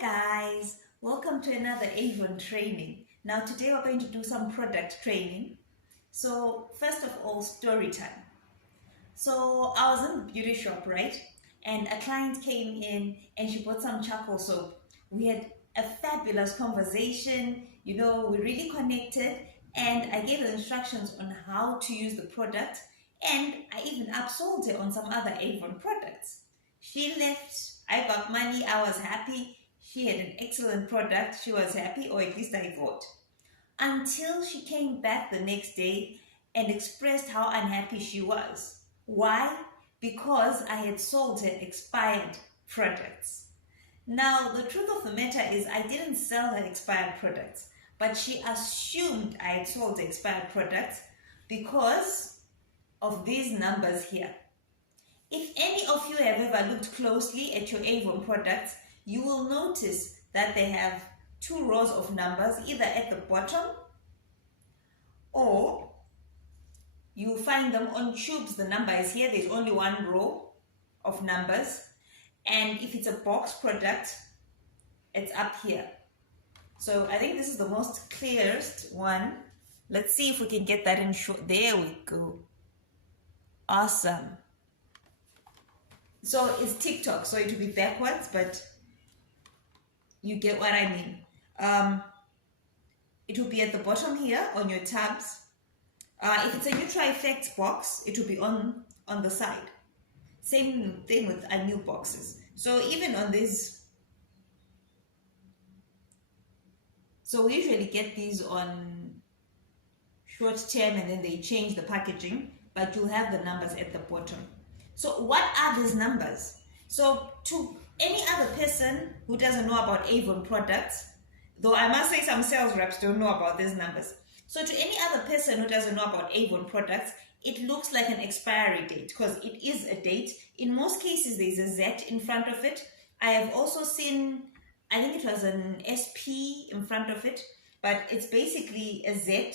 Hi guys, welcome to another Avon training. Now today we're going to do some product training. So first of all, story time. So I was in the beauty shop, right? And a client came in and she bought some charcoal soap. We had a fabulous conversation, we really connected, and I gave her instructions on how to use the product, and I even upsold her on some other Avon products. She left, I got money, I was happy. She had an excellent product, she was happy, or at least I thought. Until she came back the next day and expressed how unhappy she was. Why? Because I had sold her expired products. Now, the truth of the matter is I didn't sell her expired products, but she assumed I had sold expired products because of these numbers here. If any of you have ever looked closely at your Avon products, you will notice that they have two rows of numbers, either at the bottom or you find them on tubes. The number is here, there's only one row of numbers. And if it's a box product, it's up here. So I think this is the most clearest one. Let's see if we can get that in short. There we go. Awesome. So it's TikTok, so it will be backwards, but you get what I mean. It will be at the bottom here on your tabs. If it's a NutriEffects box, it will be on the side. Same thing with our new boxes. So even on this, so we usually get these on short term and then they change the packaging, but you'll have the numbers at the bottom. So what are these numbers? So to any other person who doesn't know about Avon products, though I must say some sales reps don't know about these numbers. So to any other person who doesn't know about Avon products, it looks like an expiry date because it is a date. In most cases, there's a Z in front of it. I have also seen, I think it was an SP in front of it, but it's basically a Z,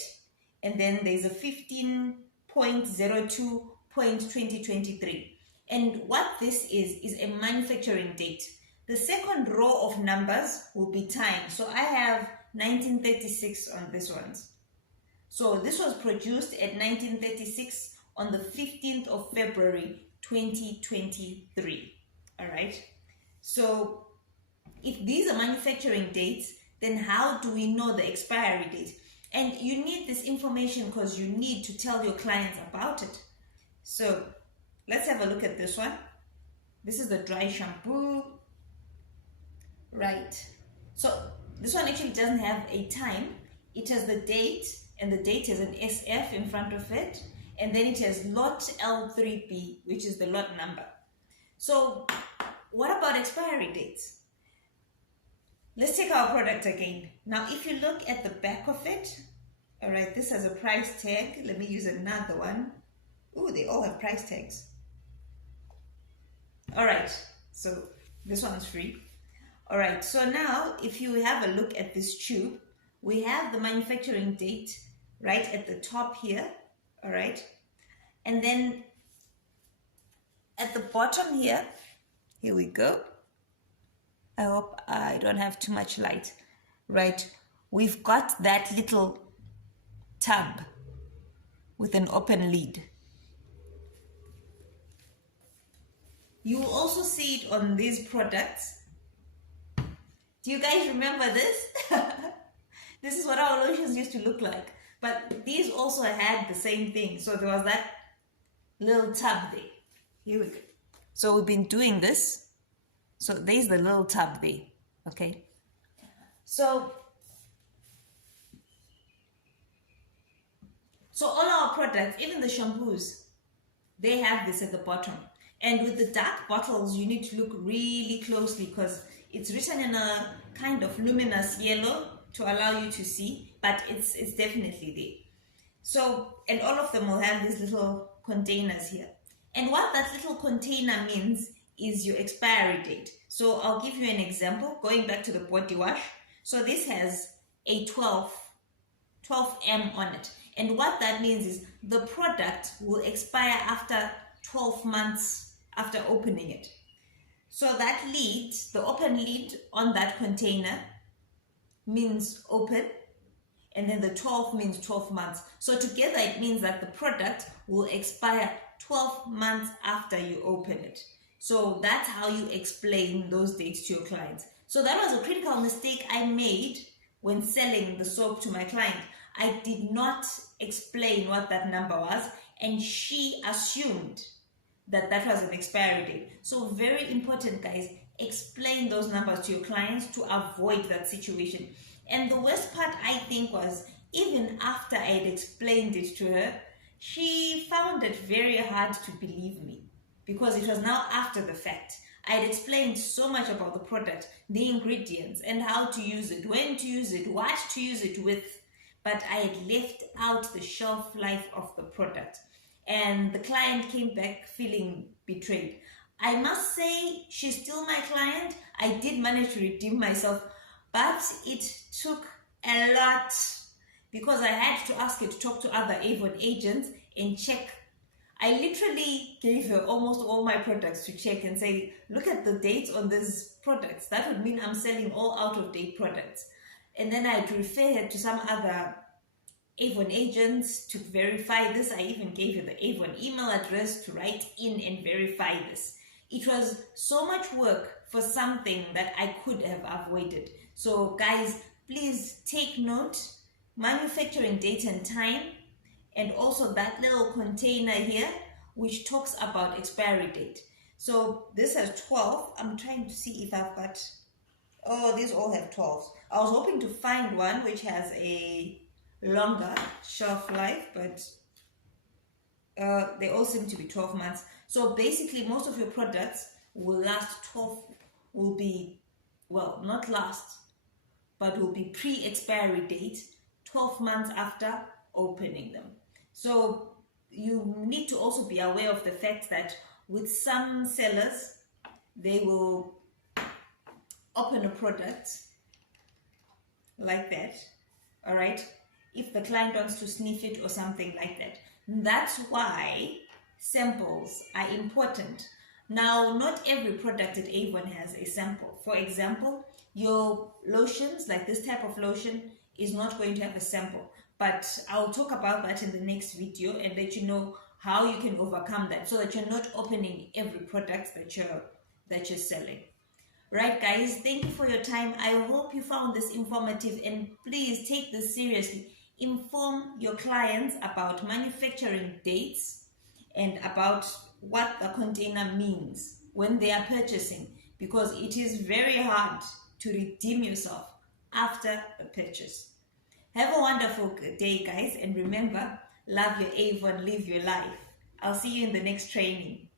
and then there's a 15.02.2023. And what this is a manufacturing date. The second row of numbers will be time. So I have 1936 on this one. So this was produced at 1936 on the 15th of February 2023. All right. So if these are manufacturing dates, then how do we know the expiry date? And you need this information because you need to tell your clients about it. So let's have a look at this one. This is the dry shampoo. Right. So this one actually doesn't have a time. It has the date, and the date has an SF in front of it. And then it has lot L3B, which is the lot number. So what about expiry dates? Let's take our product again. Now, if you look at the back of it, all right, this has a price tag. Let me use another one. Oh, they all have price tags. All right, so this one is free. All right, so now if you have a look at this tube, we have the manufacturing date right at the top here, all right? And then at the bottom here we go. I hope I don't have too much light, right? We've got that little tub with an open lid. You will also see it on these products. Do you guys remember this? This is what our lotions used to look like. But these also had the same thing. So there was that little tub there. Here we go. So we've been doing this. So there's the little tub there. Okay. So all our products, even the shampoos, they have this at the bottom. And with the dark bottles, you need to look really closely because it's written in a kind of luminous yellow to allow you to see, but it's definitely there. So, and all of them will have these little containers here. And what that little container means is your expiry date. So I'll give you an example, going back to the body wash. So this has a 12M on it. And what that means is the product will expire after 12 months after opening it. So that lid, the open lid on that container means open, and then the 12 means 12 months. So together it means that the product will expire 12 months after you open it. So that's how you explain those dates to your clients. So that was a critical mistake I made when selling the soap to my client. I did not explain what that number was, and she assumed that that was an expiry date. So very important, guys, explain those numbers to your clients to avoid that situation. And the worst part, I think, was even after I had explained it to her, she found it very hard to believe me, because it was now after the fact. I had explained so much about the product, the ingredients, and how to use it, when to use it, what to use it with, but I had left out the shelf life of the product. And the client came back feeling betrayed. I must say, she's still my client. I did manage to redeem myself, but it took a lot, because I had to ask her to talk to other Avon agents and check. I literally gave her almost all my products to check and say, look at the dates on these products. That would mean I'm selling all out-of-date products. And then I'd refer her to some other Avon agents to verify this. I even gave her the Avon email address to write in and verify this. It was so much work for something that I could have avoided. So guys, please take note, manufacturing date and time, and also that little container here which talks about expiry date. So this has 12. I'm trying to see if I've got, oh, these all have 12. I was hoping to find one which has a longer shelf life, but they all seem to be 12 months. So basically most of your products will last 12, will be, well, not last, but will be pre-expiry date 12 months after opening them. So you need to also be aware of the fact that with some sellers, they will open a product like that, all right, if the client wants to sniff it or something like that. That's why samples are important. Now, not every product at Avon has a sample. For example, your lotions, like this type of lotion, is not going to have a sample. But I'll talk about that in the next video and let you know how you can overcome that, so that you're not opening every product that you're selling. Right, guys, thank you for your time. I hope you found this informative, and please take this seriously. Inform your clients about manufacturing dates and about what the container means when they are purchasing, because it is very hard to redeem yourself after a purchase. Have a wonderful day, guys, and remember, love your Avon, live your life. I'll see you in the next training.